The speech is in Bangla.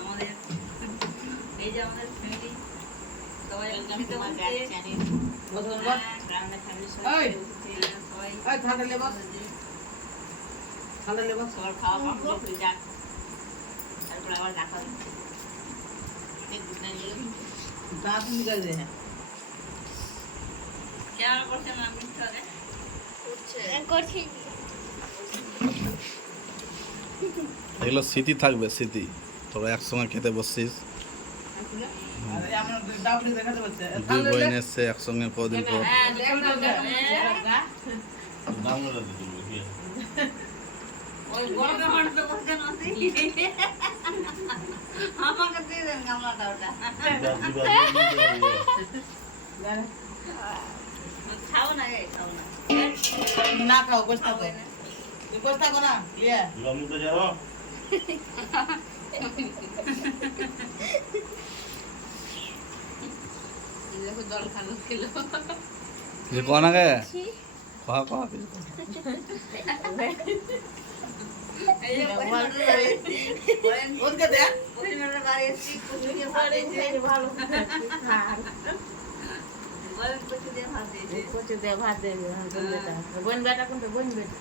আমাদের এই যে আমাদের ফ্যামিলি সবাই সবার খাওয়া কমপ্লিট যাক তারপরে আবার দেখা হচ্ছে কেমন করছেন আপনি এগুলো স্মৃতি থাকবে, স্মৃতি। তোরা একসঙ্গে খেতে বসছিস, দুই বোন এসছে একসঙ্গে কদিন পর। আমাকে দিয়ে দেন গামলাটা ওটা খাও না খাও না না খাও বসে থাকো বসে থাকো না ইয়া লম্বা যাও দেখো জল খালো খেলো যে কোন আগে কহা কহা এই যে ওকে দে ওই মেরে বাড়ি এসেছি কুচু দিয়ে ভাত দিয়েছে ভালো বলেন কুচু দিয়ে ভাত দিয়েছে কোচে দে ভাত দে বোন বেটা কোনটা বোন বেটা